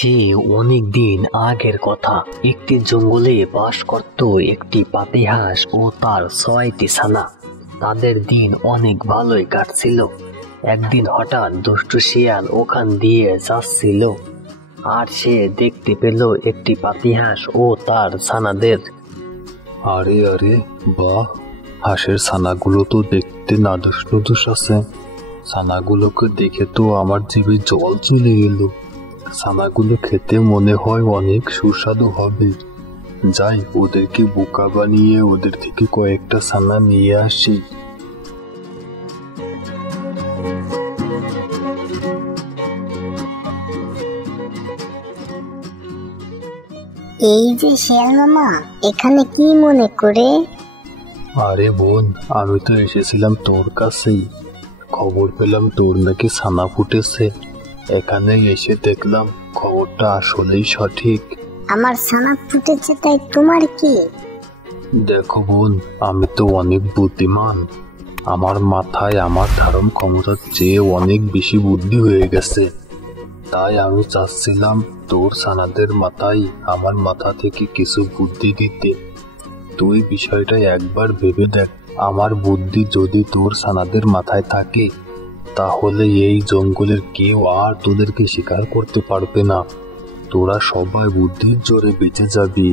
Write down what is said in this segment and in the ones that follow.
সে অনেক দিন আগের কথা। একটি জঙ্গলে বাস করত একটি পাতিহাঁস ও তার ৬টি ছানা। তাদের দিন অনেক ভালোই কাটছিল। একদিন হঠাৎ দুষ্টু শিয়াল ওখান দিয়ে যাচ্ছিল, আর সে দেখতে পেল একটি পাতিহাঁস ও তার ছানাদের। আরে আরে বাহ, হাঁসের ছানাগুলো তো দেখতে নাদুস নুদুস আছে। ছানাগুলোকে দেখে তো আমার জিভে জল চলে এলো। ছানাগুলো খেতে মনে হয় অনেক সুস্বাদু হবে। যাই, ওদেরকে বোকা বানিয়ে ওদের থেকে কয়েকটা ছানা নিয়ে আসি। এই যে শিয়াল মামা, এখানে কি মনে করে? আরে বোন, আমি তো এসেছিলাম তোর কাছেই। খবর পেলাম তোর নাকি ছানা ফুটেছে। এখানে এসে দেখলাম খবরটা আসলেই সঠিক। আমার ছানা ফুটেছে তাই তোমার কি? দেখো বোন, আমি তো অনেক বুদ্ধিমান। আমার মাথায় আমার ধারণ ক্ষমতার চেয়ে অনেক বেশি বুদ্ধি হয়ে গেছে। তাই আমি চাচ্ছিলাম তোর ছানাদের মাথায় আমার মাথা থেকে কিছু বুদ্ধি দিতে। তুই বিষয়টা একবার ভেবে দেখ। আমার বুদ্ধি যদি তোর ছানাদের মাথায় থাকে, তাহলে এই জঙ্গলের কেউ আর তোদেরকে শিকার করতে পারবে না। তোরা সবাই বুদ্ধির জোরে বেঁচে যাবি।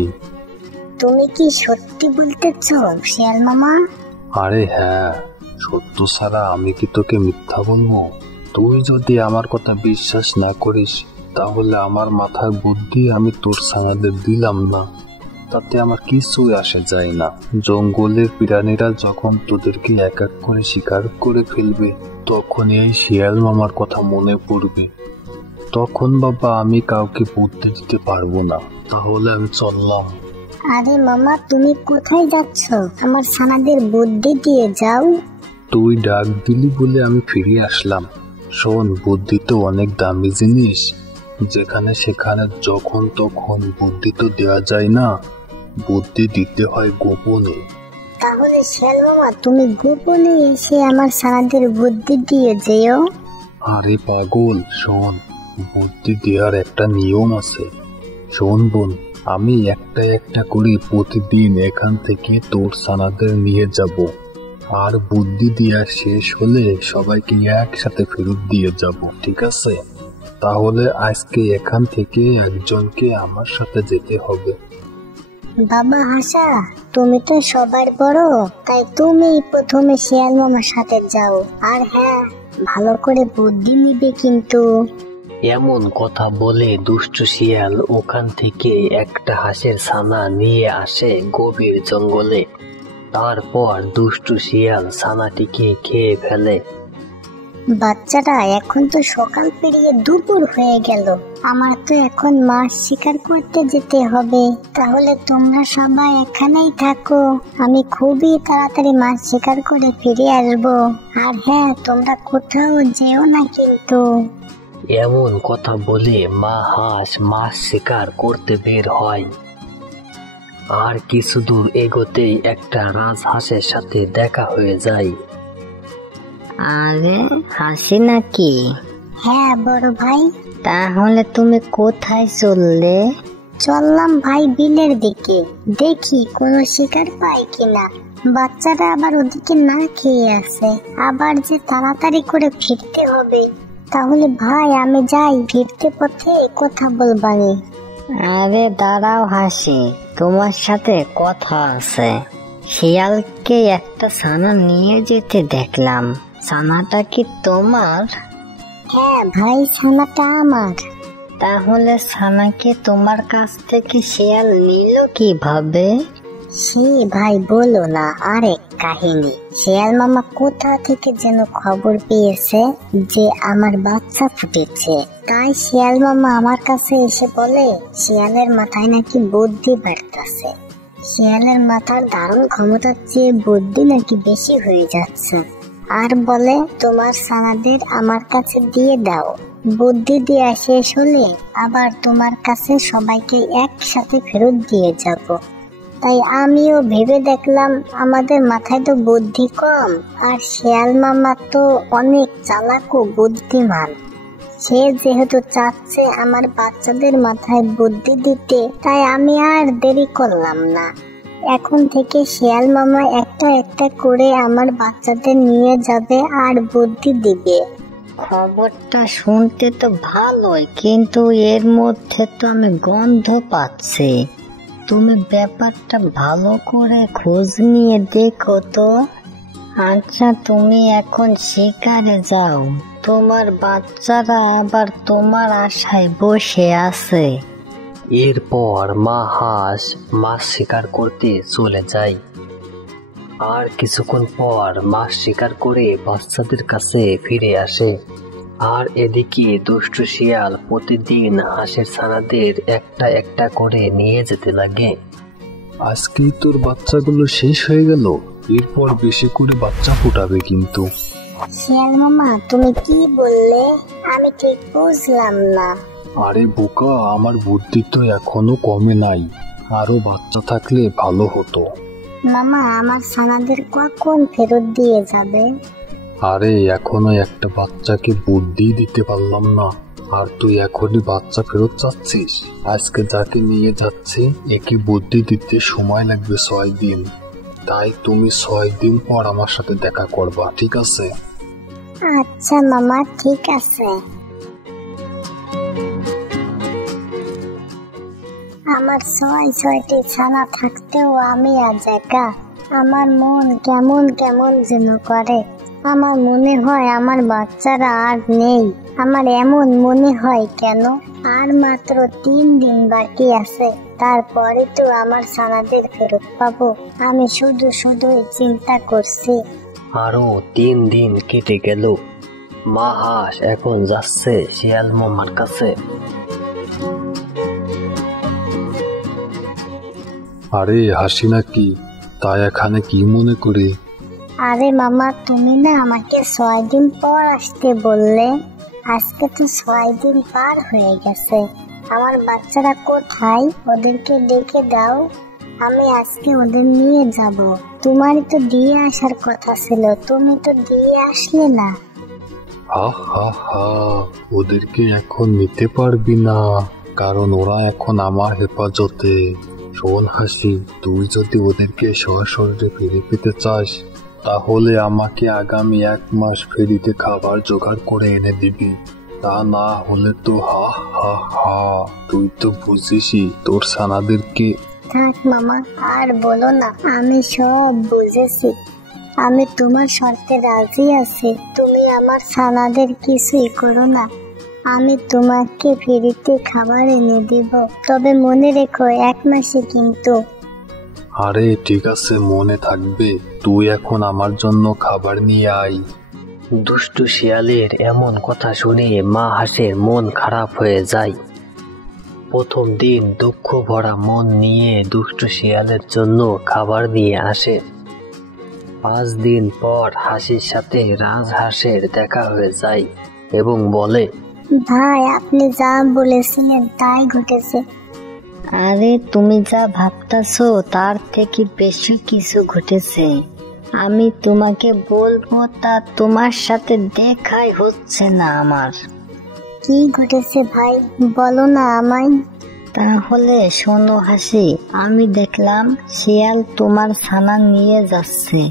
তুমি কি সত্যি বলতেছ শিয়াল মামা? আরে হ্যাঁ, সত্য ছাড়া আমি কি তোকে মিথ্যা বলবো? তুই যদি আমার কথা বিশ্বাস না করিস, তাহলে আমার মাথার বুদ্ধি আমি তোর ছানাদের দিলাম না, তাতে আমার কিছুই আসে যায় না। জঙ্গলের প্রাণীরা যখন তোদেরকে এক এক করে শিকার করে ফেলবে, তখন এই শিয়াল মামার কথা মনে পড়বে। তখন বাবা আমি কাউকে বুদ্ধি দিতে পারবো না। তাহলে আমি চললাম। আরে মামা, তুমি কোথায় যাচ্ছ? আমার ছানাদের বুদ্ধি দিয়ে যাও। তুই ডাক দিলি বলে আমি ফিরে আসলাম। শোন, বুদ্ধি তো অনেক দামি জিনিস। যেখানে সেখানে যখন তখন বুদ্ধি তো দেওয়া যায় না, বুদ্ধি দিতে হয় গোপনে। তাহলে শিয়াল মামা, তুমি গোপনে এসে আমার ছানাদের বুদ্ধি দিয়ে যেও। আরে পাগল, শোন, বুদ্ধি দেওয়ার একটা নিয়ম আছে। শোন বোন, আমি একটা একটা করে প্রতিদিন এখান থেকে তোর ছানাদের নিয়ে যাব, আর বুদ্ধি দেওয়া শেষ হলে সবাইকে একসাথে ফেরত দিয়ে যাব, ঠিক আছে? তাহলে আজকে এখান থেকে একজনকে আমার সাথে যেতে হবে। বাবা হাসা, তুমি তো সবার বড়, তাই তুমি প্রথমে শিয়াল মামার সাথে যাও। আর হ্যাঁ, ভালো করে বুদ্ধি নিবে কিন্তু। এমন কথা বলে দুষ্টু শিয়াল ওখান থেকে একটা হাঁসের ছানা নিয়ে আসে গভীর জঙ্গলে। তারপর দুষ্টু শিয়াল ছানাটিকে খেয়ে ফেলে। বাচ্চারা, এখন তো সকাল পেরিয়ে দুপুর হয়ে গেল। আমার তো এখন মাছ শিকার করতে যেতে হবে। তাহলে তোমরা সবাই এখানেই থাকো, আমি খুবই তাড়াতাড়ি মাছ শিকার করে ফিরে আসবো। আর হ্যাঁ, তোমরা কোথাও যেও না কিন্তু। এমন কথা বলে মা হাঁস মাছ শিকার করতে বের হয়। আর কিছু দূর এগোতেই একটা রাজহাঁসের সাথে দেখা হয়ে যায়। আরে হাসি নাকি? হ্যাঁ বড় ভাই। তাহলে তুমি কোথায় চললে? চললাম ভাই বিলের দিকে, দেখি কোনো শিকার পাই কিনা। বাচ্চারা আবার ওদিকে না খেয়ে আছে, আবার যে তাড়াতাড়ি করে ফিরতে হবে। তাহলে ভাই আমি যাই, ফিরতে পথে কথা বলবানি। আরে দাঁড়াও হাসি, তোমার সাথে কথা আছে। শিয়ালকে একটা ছানা নিয়ে যেতে দেখলাম, ছানাটা কি তোমার? হ্যাঁ ভাই, ছানাটা আমার। তাহলে ছানাকে তোমার কাছ থেকে শিয়াল নিল কিভাবে? সে ভাই বলো না আরেক কাহিনী। শিয়াল মামা কোথা থেকে যেন খবর পেয়েছে যে আমার বাচ্চা ফুটেছে, তাই শিয়াল মামা আমার কাছে এসে বলে শিয়ালের মাথায় নাকি বুদ্ধি বাড়তেছে। শিয়ালের মাথার ধারণ ক্ষমতার চেয়ে বুদ্ধি নাকি বেশি হয়ে যাচ্ছে। আর বলে তোমার ছানাদের আমার কাছে দিয়ে দাও, বুদ্ধি দেওয়া শেষ হলে আবার তোমার কাছে সবাইকে একসাথে ফেরত দিয়ে যাব। তাই আমিও ভেবে দেখলাম আমাদের মাথায় তো বুদ্ধি কম, আর শিয়াল মামা তো অনেক চালাক ও বুদ্ধিমান। সে যেহেতু চাচ্ছে আমার বাচ্চাদের মাথায় বুদ্ধি দিতে, তাই আমি আর দেরি করলাম না। এখন থেকে শিয়াল মামা একটা একটা করে আমার বাচ্চাদের নিয়ে যাবে আর বুদ্ধি দিবে। খবরটা শুনতে তো ভালোই, কিন্তু এর মধ্যে তো আমি গন্ধ পাচ্ছি। তুমি ব্যাপারটা ভালো করে খোঁজ নিয়ে দেখো তো। আচ্ছা, তুমি এখন শিকারে যাও, তোমার বাচ্চারা আবার তোমার আশায় বসে আছে। এরপর মা হাঁস মাছ শিকার করতে চলে যায়। আর কিছুক্ষণ পর মাছ শিকার করে বাচ্চাদের কাছে ফিরে আসে। আর এদিকে দুষ্টু শিয়াল প্রতিদিন হাঁসের ছানাদের একটা একটা করে নিয়ে যেতে লাগে। আজকেই তোর বাচ্চাগুলো শেষ হয়ে গেল, এরপর বেশি করে বাচ্চা ফোটাবে কিন্তু। শিয়াল মামা, তুমি কি বললে? আমি ঠিক বুঝলাম না। আরে বোকা, আমার বুদ্ধি তো এখনো কমে নাই, আরো বাচ্চা থাকলে ভালো হতো। মামা, আমার ছানাদের কখন ফেরত দিয়ে যাবে? আরে এখনো একটা বাচ্চাকে বুদ্ধি দিতে পারলাম না, আর তুই এখনই বাচ্চা ফেরত চাচ্ছিস? আজকে যাকে নিয়ে যাচ্ছে একে বুদ্ধি দিতে সময় লাগবে 6 দিন। তাই তুমি 6 দিন পর আমার সাথে দেখা করবা, ঠিক আছে? আচ্ছা মামা, ঠিক আছে। আমার 6টি ছানা থাকতেও আমি আজ একা। আমার মন কেমন কেমন যেন করে। আমার মনে হয় আমার বাচ্চারা আর নেই। আমার এমন মনে হয় কেন? আর মাত্র 3 দিন বাকি আছে, তারপরে তো আমার ছানাদের ফেরত পাবো। আমি শুধু শুধুই চিন্তা করছি। আরো 3 দিন কেটে গেল। মা হাঁস এখন যাচ্ছে শিয়াল মামার কাছে। আরে হাসি নাকি? তাই এখানে কি মনে করি? আরে মামা, তুমি না আমাকে 6 দিন পর আসতে বললে। আজকে তো 6 দিন পার হয়ে গেছে। আমার বাচ্চারা কোথায়? ওদেরকে ডেকে দাও, আমি আজকে ওদের নিয়ে যাব। তোমারই তো দিয়ে আসার কথা ছিল, তুমি তো দিয়ে আসলে না। হা হা হা, ওদেরকে এখন নিতে পারবি না, কারণ ওরা এখন আমার হেফাজতে। শোন হাসি, তুই যদি ওদেরকে সশরীরে ফিরে পেতে চাস, তাহলে আমাকে আগামী 1 মাস ফেরিতে খাবার জোগাড় করে এনে দিবি। তা না হলে তো হা হা হা, তুই তো বুঝিসই তোর ছানাদেরকে। থাক মামা, আর বলো না, আমি সব বুঝেছি। আমি তোমার শর্তে রাজি আছি। তুমি আমার ছানাদের কিছুই করো না, আমি তোমাকে ফ্রিতে খাবার এনে দিব। তবে মনে রেখো, 1 মাসে কিন্তু। আরে ঠিক আছে, মনে থাকবে। তুই এখন আমার জন্য খাবার নিয়ে আয়। দুষ্টু শিয়ালের এমন কথা শুনে মা হাঁসের মন খারাপ হয়ে যায়। প্রথম দিন দুঃখ ভরা মন নিয়ে দুষ্টু শিয়ালের জন্য খাবার নিয়ে আসে। 5 দিন পর হাসির সাথে রাজহাঁসের দেখা হয়ে যায় এবং বলে, ভাই, আপনি যা বলেছিলেন তাই ঘটেছে। আরে তুমি যা ভাবতাছো তার থেকে বেশি কিছু ঘটেছে। আমি তোমাকে বলবো, তা তোমার সাথে দেখাই হচ্ছে না আমার। কি ঘটেছে ভাই, বলো না আমায়। তাহলে শোনো হাসি, আমি দেখলাম শিয়াল তোমার ছানা নিয়ে যাচ্ছে।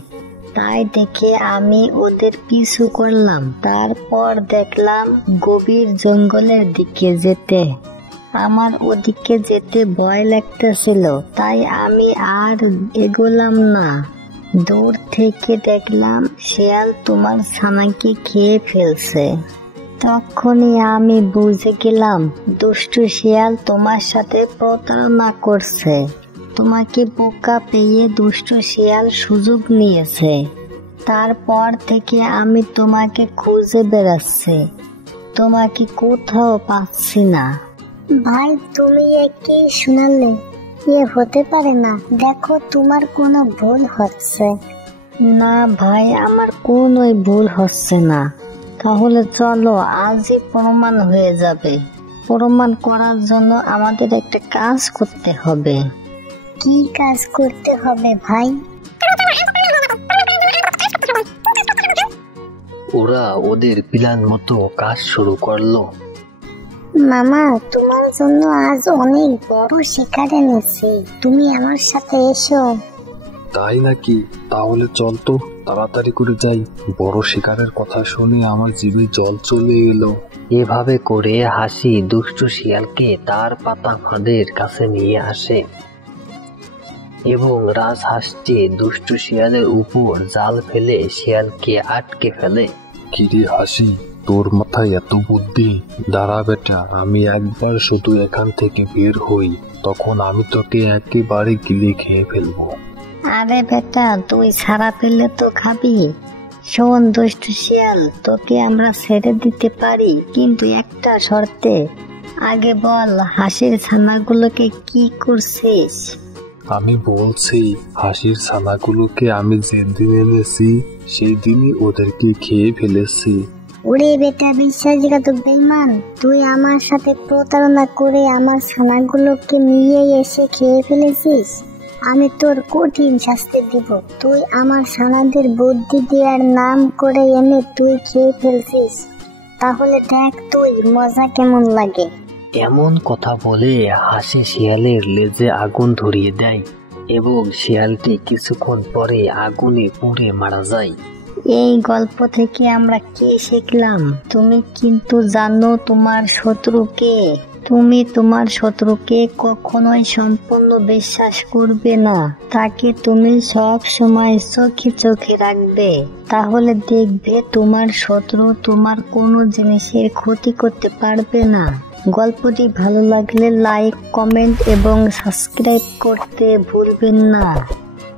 তাই দেখে আমি ওদের পিছু করলাম। তারপর দেখলাম গভীর জঙ্গলের দিকে যেতে। আমার ওদিকে যেতে ভয় লাগতেছিল, তাই আমি আর এগোলাম না। দূর থেকে দেখলাম শিয়াল তোমার ছানাকে খেয়ে ফেলছে। তখনই আমি বুঝে গেলাম দুষ্টু শিয়াল তোমার সাথে প্রতারণা করছে। তোমাকে বোকা পেয়ে দুষ্টু শিয়াল সুযোগ নিয়েছে। তারপর থেকে আমি তোমাকে খুঁজে বেড়াচ্ছি, তোমাকে কোথাও পাচ্ছি না। ভাই, তুমি কি শোনালে? এ হতে পারে না। দেখো, তোমার কোনো ভুল হচ্ছে। না ভাই, আমার কোনোই ভুল হচ্ছে না। তাহলে চলো, আজই প্রমাণ হয়ে যাবে। প্রমাণ করার জন্য আমাদের একটা কাজ করতে হবে। কি কাজ করতে হবে ভাই? ওরা ওদের প্ল্যান মতো কাজ শুরু করলো। মামা, তোমার জন্য আজ অনেক বড় শিকার এনেছি, তুমি আমার সাথে এসো। তাই নাকি? তাহলে চল তো, তাড়াতাড়ি করে যাই। বড় শিকারের কথা শুনে আমার জিভে জল চলে এলো। এভাবে করে হাসি দুষ্টু শিয়ালকে তার পাতা ফাঁদের কাছে নিয়ে আসে এবং রাজহাঁসটি দুষ্টু শিয়ালের উপর জাল ফেলে শিয়ালকে আটকে ফেলে। কিরে হাসি, তোর মাথায় এত বুদ্ধি? দাঁড়া বেটা, আমি একবার শুধু এখান থেকে বের হই, তখন আমি তোকে একেবারে গিলে খেয়ে ফেলবো। আরে বেটা, তুই ছাড়া পেলে তো খাবি। শোন দুষ্টু শিয়াল, তোকে আমরা ছেড়ে দিতে পারি, কিন্তু একটা শর্তে। আগে বল, হাসির ছানাগুলোকে কি করছিস? আমি বলছি, হাসির ছানাগুলোকে আমি যেদিন এনেছি সেই দিনই ওদেরকে খেয়ে ফেলেছি। ওরে বেটা বিশ্বাসঘাতক বেঈমান, তুই আমার সাথে প্রতারণা করে আমার ছানাগুলোকে নিয়ে এসে খেয়ে ফেলেছিস। আমি তোর কঠিন শাস্তি দিব। তুই আমার ছানাদের বুদ্ধি দেওয়ার নাম করে এনে তুই খেয়ে ফেলছিস, তাহলে দেখ তুই মজা কেমন লাগে। এমন কথা বলে হাসি শিয়ালের লেজে আগুন ধরিয়ে দেয় এবং শিয়ালটি কিছুক্ষণ পরে আগুনে পুড়ে মারা যায়। এই গল্প থেকে আমরা কি শিখলাম? তুমি কিন্তু জানো তোমার শত্রুকে। তুমি তোমার শত্রুকে কখনোই সম্পূর্ণ বিশ্বাস করবে না। তাকে তুমি সব সময় চোখে চোখে রাখবে, তাহলে দেখবে তোমার শত্রু তোমার কোনো জিনিসের ক্ষতি করতে পারবে না। গল্পটি ভালো লাগলে লাইক, কমেন্ট এবং সাবস্ক্রাইব করতে ভুলবেন না।